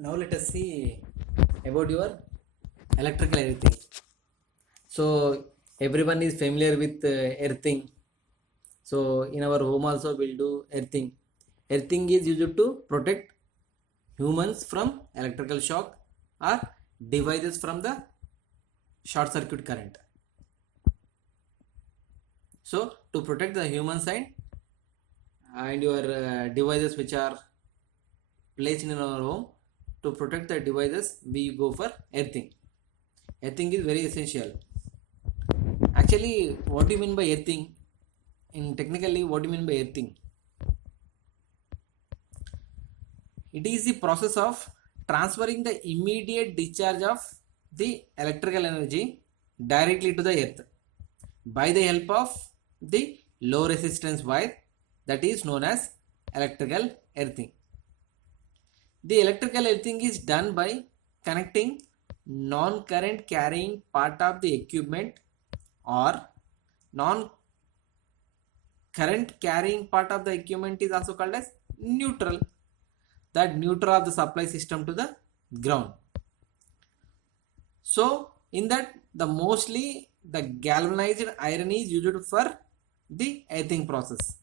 Now let us see about your electrical earthing. So everyone is familiar with earthing. So in our home also we'll do earthing. Earthing is used to protect humans from electrical shock or devices from the short circuit current. So to protect the human side and your devices which are placed in our home, to protect the devices we go for earthing. Earthing is very essential. Actually, what do you mean by earthing? In technically, what do you mean by earthing? It is the process of transferring the immediate discharge of the electrical energy directly to the earth by the help of the low resistance wire, that is known as electrical earthing. The electrical earthing is done by connecting non-current carrying part of the equipment or non-current carrying part of the equipment is also called as neutral, that neutral of the supply system to the ground. So in that, the mostly the galvanized iron is used for the earthing process.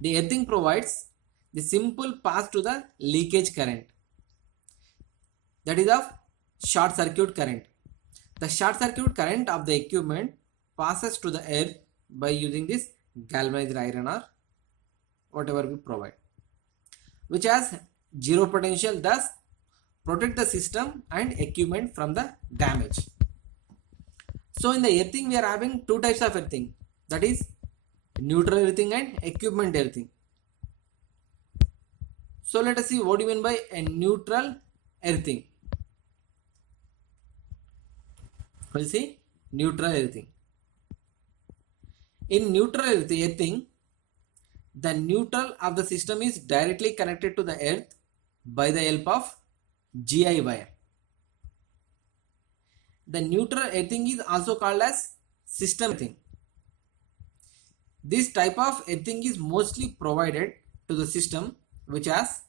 The earthing provides the simple path to the leakage current, that is of short circuit current. The short circuit current of the equipment passes to the earth by using this galvanized iron or whatever we provide, which has zero potential, thus protect the system and equipment from the damage. So in the earthing we are having two types of earthing, that is neutral earthing and equipment earthing. So let us see what do you mean by a neutral earthing. We'll see neutral earthing. In neutral earthing, the neutral of the system is directly connected to the earth by the help of GI wire. The neutral earthing is also called as system earthing. This type of earthing is mostly provided to the system which has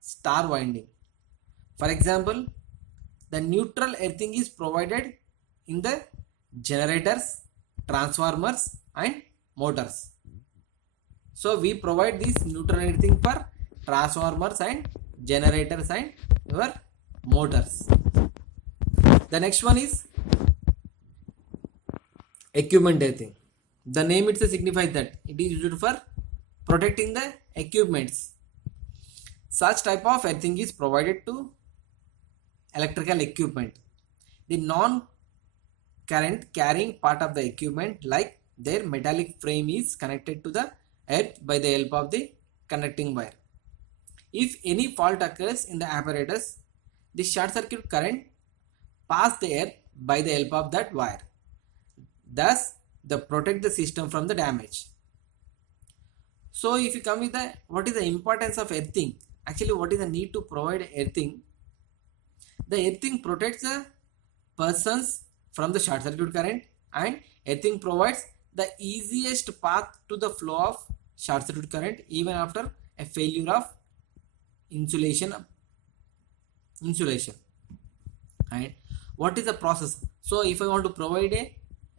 star winding. For example, the neutral earthing is provided in the generators, transformers and motors. So we provide this neutral earthing for transformers and generators and your motors. The next one is equipment earthing. The name itself signifies that it is used for protecting the equipments. Such type of earthing is provided to electrical equipment. The non-current carrying part of the equipment, like their metallic frame, is connected to the earth by the help of the conducting wire. If any fault occurs in the apparatus, the short circuit current pass the earth by the help of that wire. Thus, they protect the system from the damage. So if you come with the what is the importance of earthing, actually what is the need to provide earthing? The earthing protects the persons from the short circuit current, and earthing provides the easiest path to the flow of short circuit current even after a failure of insulation. And what is the process? So if I want to provide a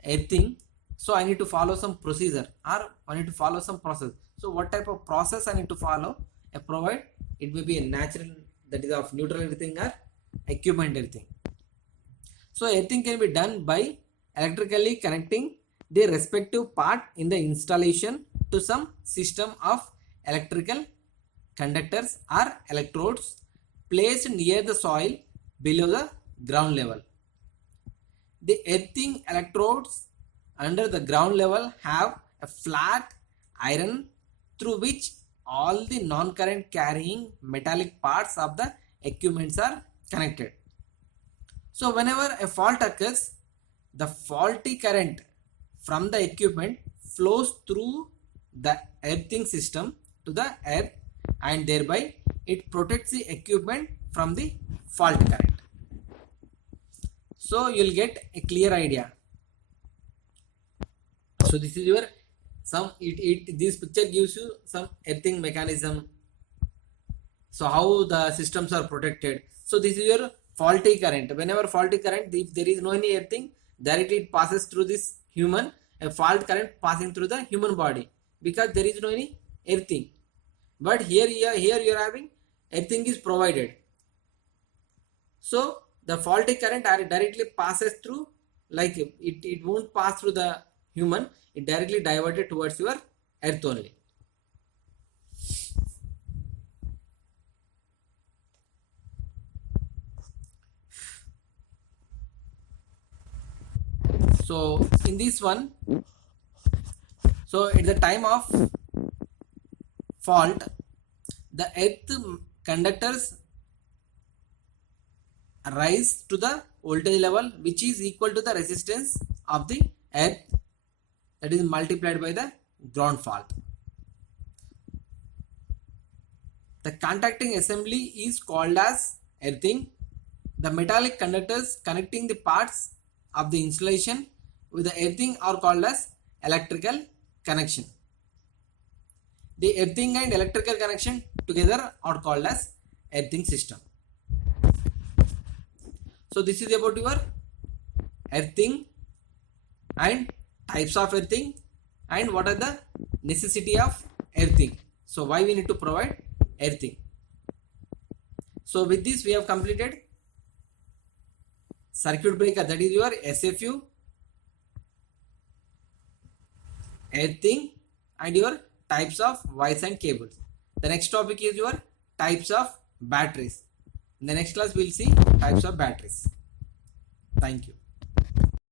earthing, so I need to follow some procedure or I need to follow some process. So what type of process I need to follow? I provide, it may be a natural, that is of neutral earthing or equipment earthing. So earthing can be done by electrically connecting the respective part in the installation to some system of electrical conductors or electrodes placed near the soil below the ground level. The earthing electrodes under the ground level have a flat iron through which all the non-current carrying metallic parts of the equipments are connected. So whenever a fault occurs, the faulty current from the equipment flows through the earthing system to the earth, and thereby it protects the equipment from the fault current. So you'll get a clear idea. So this is your this picture gives you some earthing mechanism. So how the systems are protected. So this is your faulty current. Whenever faulty current, if there is no any earthing, directly it passes through this human, a fault current passing through the human body, because there is no any earthing. But here you are having earthing is provided. So the faulty current directly passes through, like it won't pass through the human, it directly diverted towards your earth only. So in this one, so at the time of fault, the earth conductors rise to the voltage level which is equal to the resistance of the earth, that is multiplied by the ground fault. The contacting assembly is called as earthing. The metallic conductors connecting the parts of the insulation with the earthing are called as electrical connection. The earthing and electrical connection together are called as earthing system. So this is about your earthing and types of earthing and what are the necessity of earthing. So why we need to provide earthing. So with this we have completed circuit breaker, that is your SFU, earthing and your types of wires and cables. The next topic is your types of batteries. In the next class we will see types of batteries. Thank you.